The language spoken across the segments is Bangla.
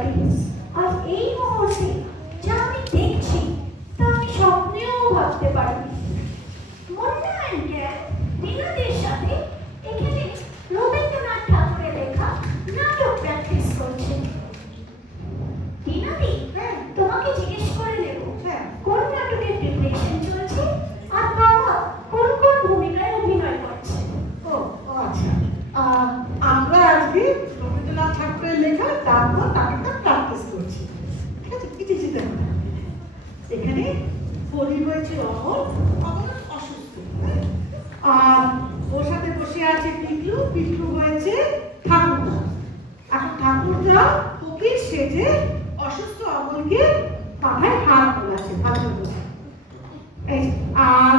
পারি। আর এই মুহূর্তে যা আমি দেখছি তা আমি স্বপ্নেও ভাবতে পারি। মুন্না অ্যান্ড গ্যাং দিনাদের সাথে এখানে রবীন্দ্রনাথ ঠাকুরের লেখা নাটক প্র্যাকটিস করছে। দিনাদি, তোমাকে জিজ্ঞেস করে নেব কোন নাটকের প্রিপারেশন চলছে আর বাবা কোন কোন ভূমিকায় অভিনয় করছে। ও আচ্ছা, আমরা আজকে রবীন্দ্রনাথ ঠাকুরের লেখা তারপর নাটকটা প্র্যাকটিস করছি। ঠিক আছে, কিছু চিন্তা করতে হবে। এখানে পরি হয়েছে অমর, অমর অসুস্থ, আর ওর সাথে বসে আছে পিকলু, পিকলু হয়েছে ঠাকুরদা। এখন ঠাকুরদা ফকির সেজে অসুস্থ অমরকে মাথায় হাত বোলাচ্ছে, ভালো বোঝে। আর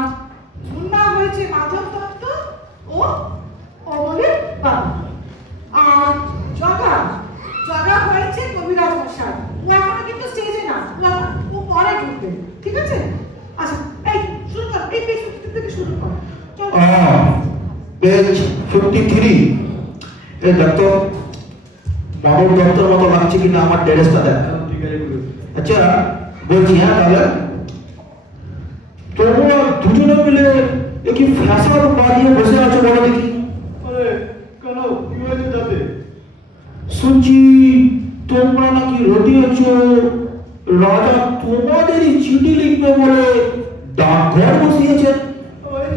মুন্না হয়েছে মাধব দত্ত, ও অমরের বাবা। আর জগা, জগা হয়েছে কবিরাজ মশাই। ও এখনো কিন্তু স্টেজে না, ও পরে ঢুকবে। ঠিক আছে? আচ্ছা, এই শুরু কর, এই পেজ থেকে শুরু কর। পেজ 53। এই দেখো বাবুর দপ্তর মতো লাগছে কিনা আমার ড্রেসটা দেখ। আচ্ছা বলছি, হ্যাঁ তাহলে তোমরা দুজনে মিলে কি ফ্যাশন বাজিয়ে বসে আছো বলো দেখি? কেন, কি হয়েছে তাতে? শুনছি তোমরা নাকি রটিয়েছো রাজা তোমাদেরই চিঠি লিখবে বলে ডাকঘর বসিয়েছেন।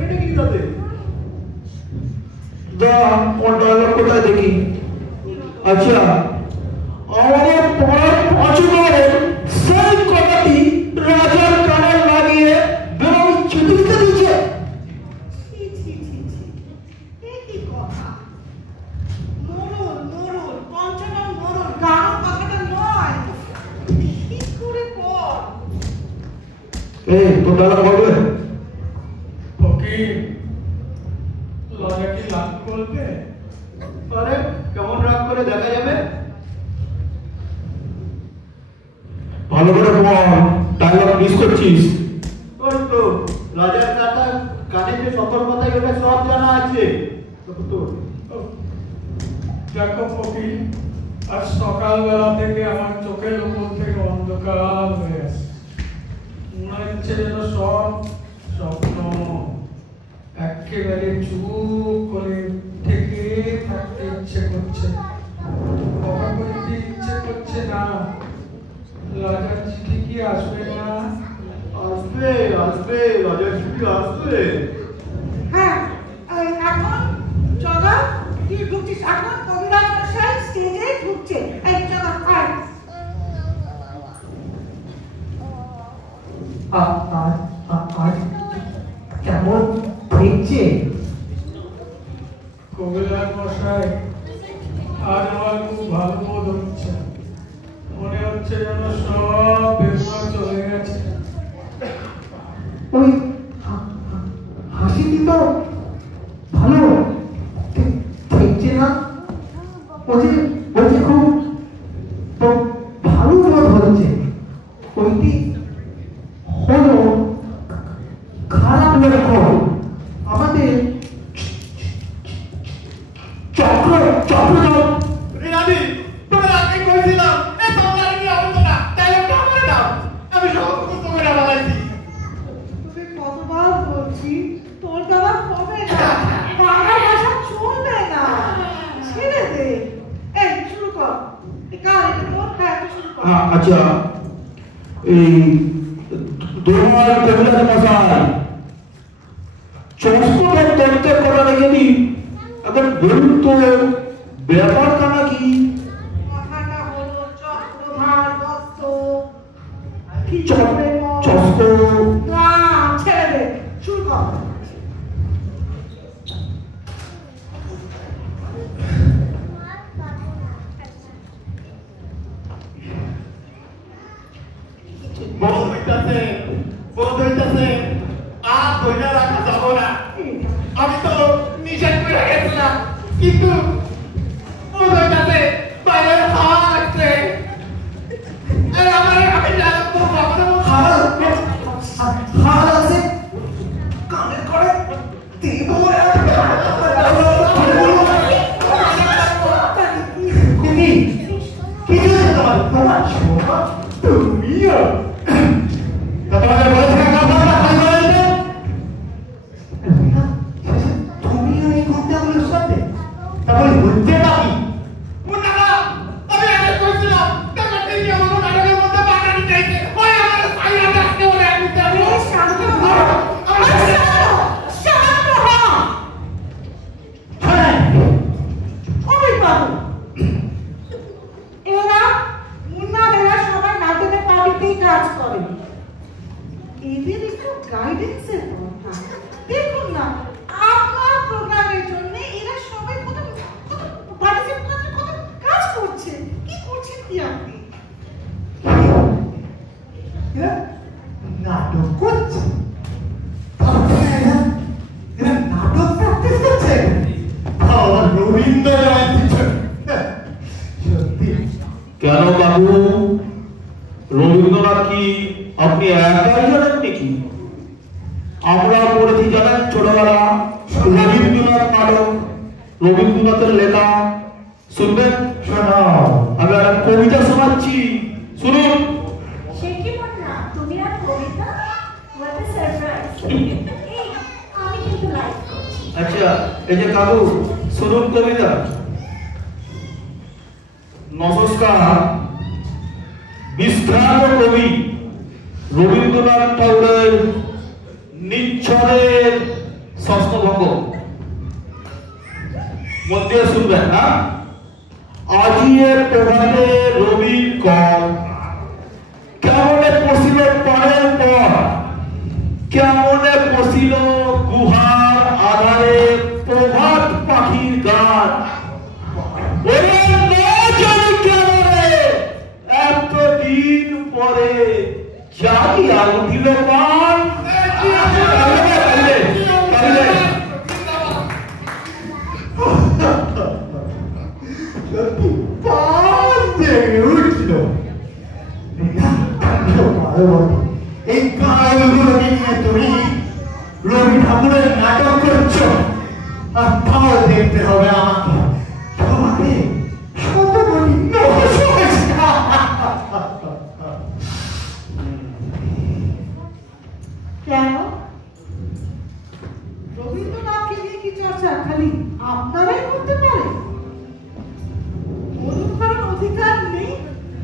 এটা কি তাতে? ডায়লগ কোথায় দেখি? আচ্ছা, আমাদের পাড়ার পাঁচুমারে সেই কথাটি রাজার কানে লাগিয়ে বেরোই চিঠি লিখতে দিচ্ছে। কি কথা? মরুল মরুল পঞ্চনম মরুল, গান কথাটা নয়। ঠিক করে কর। এই তো ডায়লগ বলবে? ফকির রাজা কি রাগ করবে? আরে কেমন রাগ করে দেখা যাবে? ভালো করে বল, ডায়লগ মিস করছিস। ওই তো রাজার কথা কানে যে সতর্কতা, এটা সব জানা আছে। দেখো ফকির, আজ সকালবেলা থেকে আমার চোখের উপর থেকে অন্ধকার হয়ে আছে। মনে হচ্ছে যেন সব স্বপ্ন। একেবারে চুপ করে থেকে থাকতে ইচ্ছে করছে, কথা বলতে ইচ্ছে করছে না। রাজার চিঠি কি আসবে না? আসবে আসবে, রাজার চিঠি আসবে। হ্যাঁ, এখন জগা তুই ঢুকছিস। এখন কবিরাজ মশাই স্টেজে ঢুকছে। এই জগা আয়। কেমন দেখছে কবিরাজ মশাই? আজ আমার খুব ভালো বোধ হচ্ছে। মনে হচ্ছে যেন সব বেদনা চলে গেছে। ওই হাসিটি তো ভালো দেখছে না? ওই খুব ভালো বোধ হচ্ছে। ওইটি হলো খারাপ লক্ষণ। আমাদের চক্র রিনাদি, তোমার আগে কইছিলাম এই তোমরা কি আমতো না, ডায়লগটা আমার দাও। আমি সব তোমার বানাইছি। তোকে কতবার বলছি তোর দ্বারা হবে না, বাংলা ভাষা চলবে না, ছেড়ে দে। এই শুরু কর। এই কার এটা তোর? হ্যাঁ, তুই শুরু কর। আচ্ছা, এই দোহার কবিরাজ মশাই, সংস্কৃত তত্ত্বের কথা রেখে দিই। এখন বলুন তো ব্যাপারটা নাকি? কথাটা হলো চক্রধার দত্ত। কি চস্কো? না, ছেড়ে দে, শুরু কর। বোধ হইতাছে আর ধৈর্য রাখা যাবো না। আমি তো নিষেধ করে গেছিলাম, কিন্তু বোধ হইতাছে বাইরে হাওয়া লাগছে। আমার আমি জানবো হাল আছে কানে করে দেব। কি তোমার ছোঁয়া তুমিও তোমাকে বলেছিলাম না খালি করে দিতে তুমিও এই ঘন্টাগুলোর সাথে তারপরে হচ্ছে নাকি কেন বাবু রবীন্দ্রনাথ কি আপনি একাই জানেন নাকি? আমরা পড়েছি জানেন ছোটবেলা রবীন্দ্রনাথ নাটক, রবীন্দ্রনাথের লেখা। শুনবেন? শোনাও। আমি একটা কবিতা শোনাচ্ছি, শুনুন। সে কি বলনা তুমি আর কবিতা? What a surprise. এই আমি কিন্তু লাইক করছি। আচ্ছা এই যে কাকু শুনুন কবিতা। নমস্কার, বিখ্যাত কবি রবীন্দ্রনাথ ঠাকুরের নিচ্ছরের ষষ্ঠভঙ্গ মধ্যে শুনবেন। হ্যাঁ, আজিয়ে প্রভাতে রবির কর কেমনে পশিল পরের পর, কেমনে পশিল গুহার আধারে প্রভাত পাখির গান। এতদিন পরে জাগিয়া উঠিল পান। এই গানগুলোকে নিয়ে তুমি রবি ঠাকুরের নাটক করছো, আর তাও দেখতে হবে আমাকে। তোমাকে শত কোটি নমস্কার। কেন রবীন্দ্রনাথকে নিয়ে কি চর্চা খালি আপনারাই করতে পারে? অনুকরণ অধিকার নেই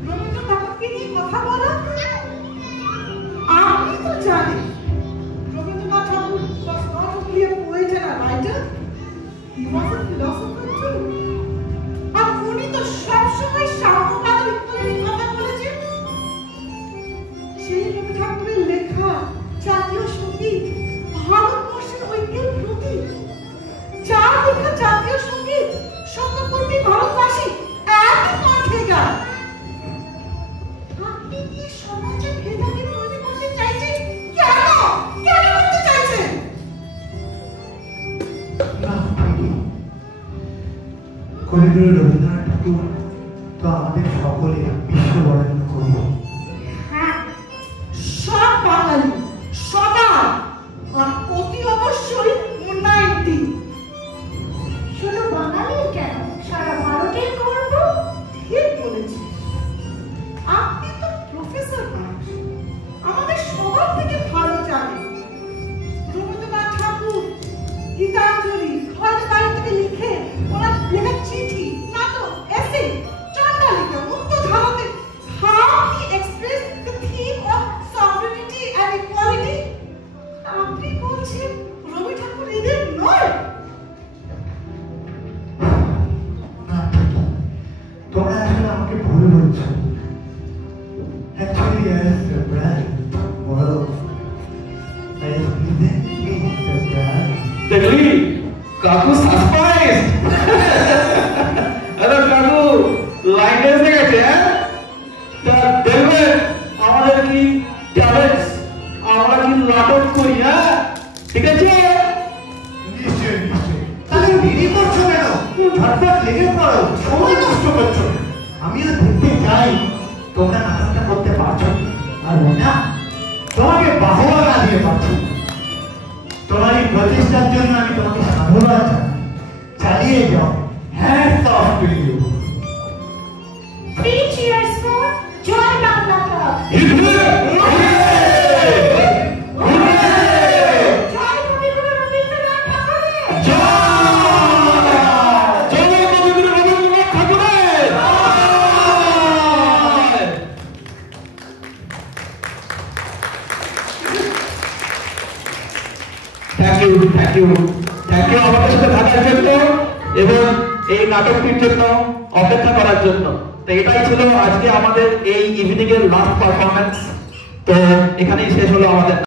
রবীন্দ্র ঠাকুরকে নিয়ে কথা বলা? আপনি তো জানেন রবীন্দ্রনাথ ঠাকুর was not only a poet and a writer, he was a philosopher too. আর উনি তো সবসময় সাম্যবাদ বিপ্লবের কথা বলেছেন। সেই রবি ঠাকুরের লেখা জাতীয় সঙ্গীত ভারতবর্ষের ঐক্যের প্রতীক। যার লেখা জাতীয় সঙ্গীত শতকোটি ভারতবাসী একই কণ্ঠে গায়। আপনি কি সমাজে ভেদাভেদ তৈরি করতে চাইছেন? কেন কেন করতে চাইছেন? কবিগুরু রবীন্দ্রনাথ ঠাকুর তো আমাদের সকলের বিশ্ববরেণ্য কবি। হ্যাঁ, সব বাঙালি সবার, আর অতি অবশ্যই উন্নয়নটি। শুধু বাঙালির কেন, সারা ভারতের গর্ব। ঠিক বলেছিস, আপনি তো প্রফেসর মানুষ, আমাদের সবার থেকে ভালো জানেন রবীন্দ্রনাথ ঠাকুর গীতাঞ্জলি হয়তো বাড়ি থেকে লিখে ওনার লেখা চিঠি, নাটক, এসে, চণ্ডালিকা, মুক্ত ধারাতে how he expressed the theme of sovereignty and equality। আপনি বলছেন রবি ঠাকুর এদের নয়? তোমরা আসলে আমাকে ভুল বলছো। Actually, I am surprised. Well, I am presenting surprise. দেখলি কাকু সারপ্রাইজ। আরে কাকু লাইন এসে গেছে। তা দেখবে আমাদের কি ট্যালেন্ট, আমরা কি নাটক করি। হ্যাঁ ঠিক আছে, নিশ্চয় নিশ্চয়। তাহলে দেরি করছো কেন? ঝটপট লেগে পড়ো, সময় নষ্ট করছো। আমিও দেখতে চাই তোমরা নাটকটা করতে পারছো, আর না তোমাকে বাহবা না দিয়ে পারছো। তোমার এই প্রচেষ্টার জন্য আমি তোমাকে সাধুবাদ জানাই। চালিয়ে যাও। Hats off to you. 3 cheers for you আমাদের সাথে থাকার জন্য এবং এই নাটকটির জন্য অপেক্ষা করার জন্য। তো এটাই ছিল আজকে আমাদের এই ইভিনিং এর লাস্ট পারফরম্যান্স। তো এখানেই শেষ হলো আমাদের।